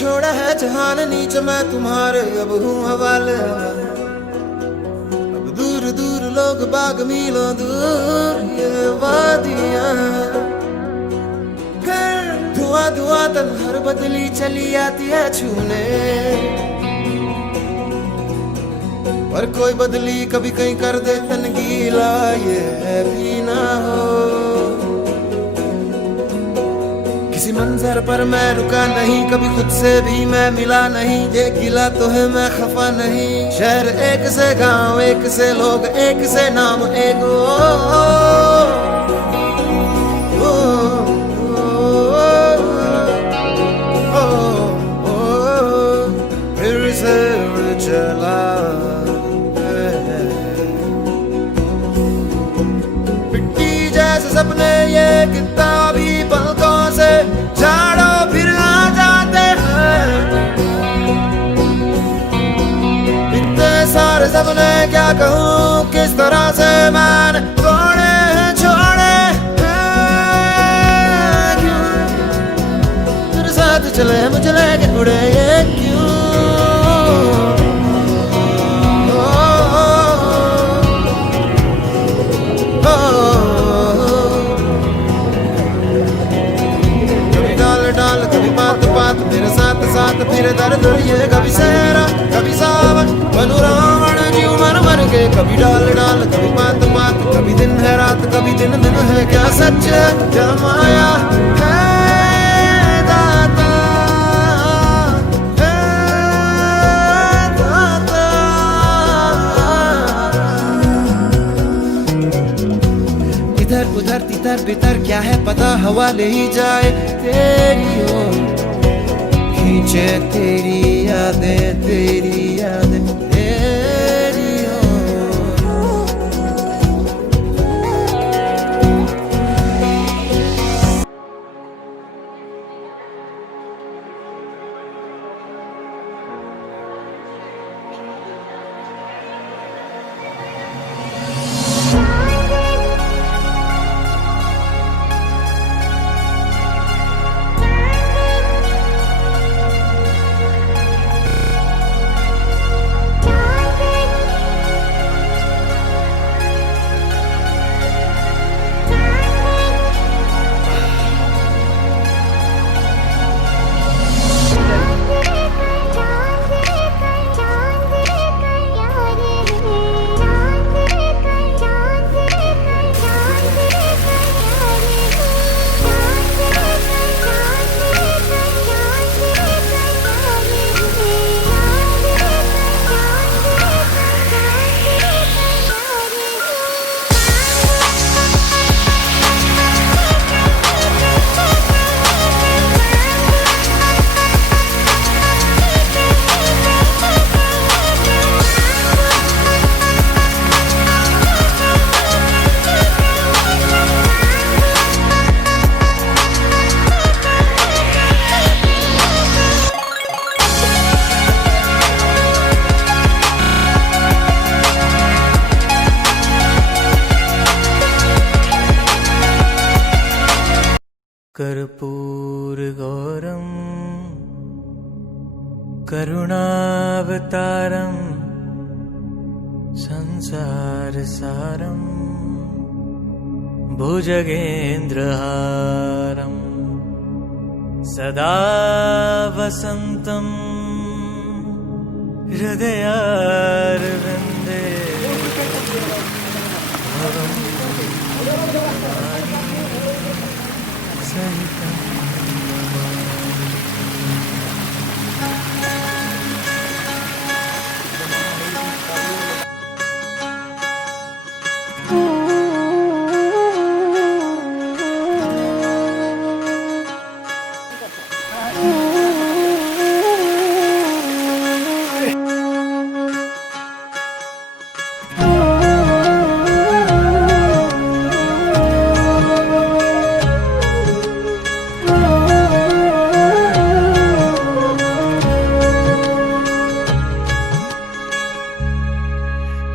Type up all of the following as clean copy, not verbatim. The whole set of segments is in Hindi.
छोड़ा है जहान नीच मैं तुम्हारे अब हूँ हवाले। अब दूर दूर लोग बाग मीलों दूर ये वादियाँ, धुआं धुआं तन हर बदली चली आती है छूने, पर कोई बदली कभी कहीं कर दे तन गीला ये भी ना हो। किसी मंजर पर मैं रुका नहीं, कभी खुद से भी मैं मिला नहीं, ये गिला तो है मैं खफा नहीं। शहर एक से गांव एक से लोग एक से नाम एक फिर से चला मिट्टी जैसे सपने ये किताबी पलकों से झाड़ो फिर आ जाते हैं। इतने सारे सपने क्या कहूँ किस तरह से मैंने तोड़े हैं छोड़े हैं, क्यों तेरे साथ चले मुझे लेके उड़े ये क्यों। कभी बात बात मेरे साथ साथ फिर दर्द ये कभी सहरा कभी सावन बनू रावण जीव मर मर के। कभी डाल डाल कभी बात बात, कभी दिन है रात कभी दिन दिन है, क्या सच है क्या माया है दाता है दाता। इधर उधर तितर बितर क्या है पता, हवा ले ही जाए तेरी ओर, खींचे तेरी यादें तेरी यादें तेरी ओर। कर्पूर गौरम करुणावतारम संसार सारम भुजगेन्द्रहारम सदा वसंतम हृदयारविंदे भवं सहितं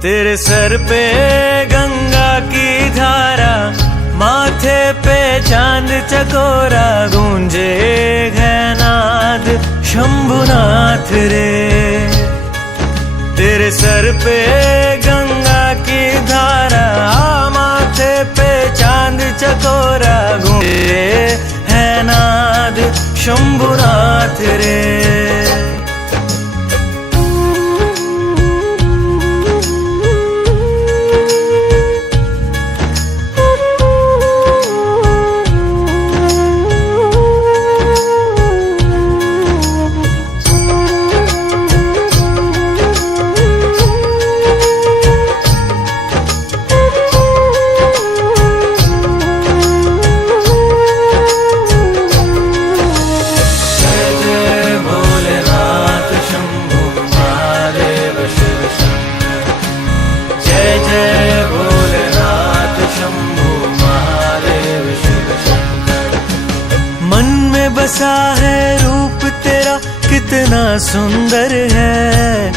तेरे सर पे गंगा की धारा, माथे पे चांद चकोरा, गूंजे है नाद शंभु शंभुनाथ रे। तेरे सर पे गंगा की धारा, माथे पे चांद चकोरा, घूमे है नाद शंभुनाथ रे। बसा है रूप तेरा कितना सुंदर है,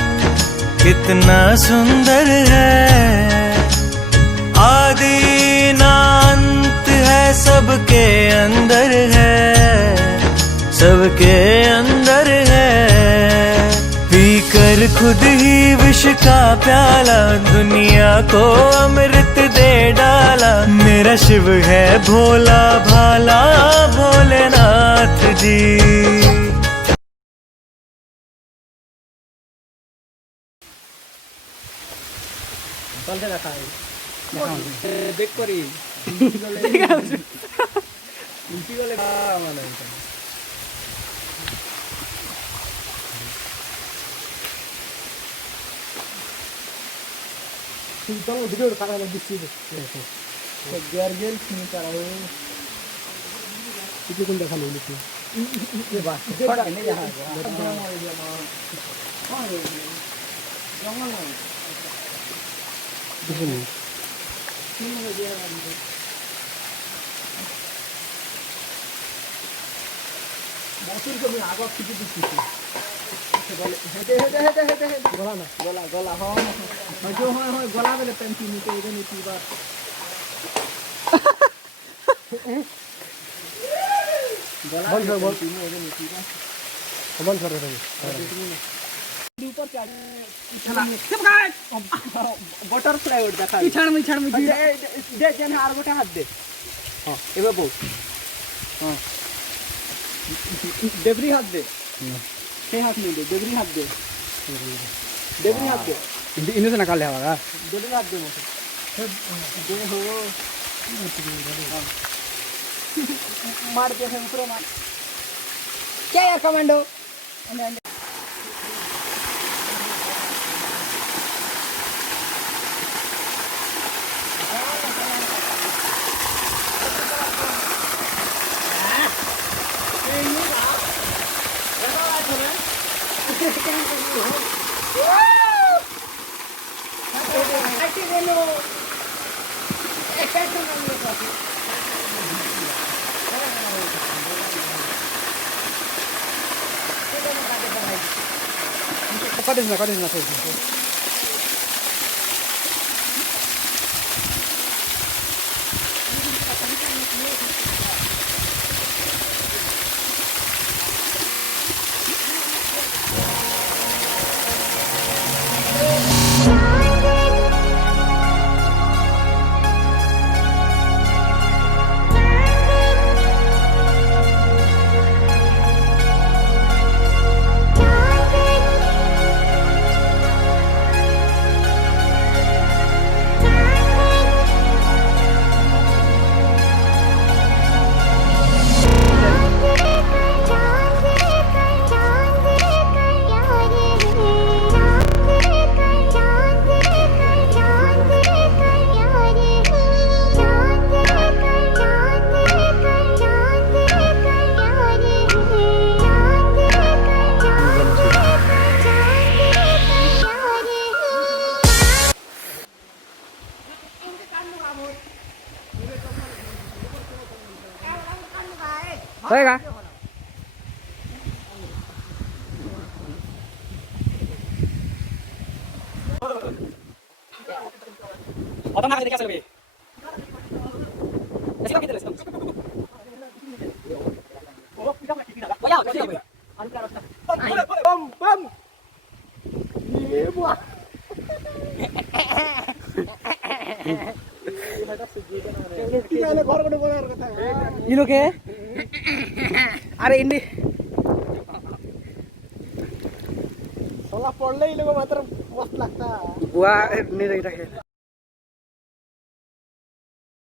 कितना सुंदर है। आदि ना अंत है, सबके अंदर है, सबके अंदर है। पीकर खुद ही विष का प्याला, दुनिया को अमृत दे डाला। मेरा शिव है भोला भाला भोलेनाथ जी। দেখ করি ভিডিও কাটা দিচ্ছি কোন দেখালো লিখি আগত কিছু দিচ্ছি গলা না গলা গলা হয় গলা বেলে পেন্টি নিতে এটা নিতে বার গলা বল বল তুমি এটা নিতে বার বল করে দেবে ऊपर चढ़ चुप कर बटरफ्लाई उड़ देखा छाड़ में दे जन आर गोटा हाथ दे हां एबे बोल हां देवरी हाथ दे से हाथ नहीं दे देवरी हाथ दे देवरी हाथ दे इन्हें से निकाल ले आवा देवरी हाथ दे मुझे दे हो मार दे है ऊपर मार क्या यार कमांडो Cadê na coisa? होएगा आता ना देखा सर ऐसे का किधर है ओ पिटा किधर है भैया कैसे हो बम बम ये बुआ ये लोग है अरे इन्हें सोला पढ़ले ये लोग मात्र मस्त लगता है बुआ नहीं रही रखे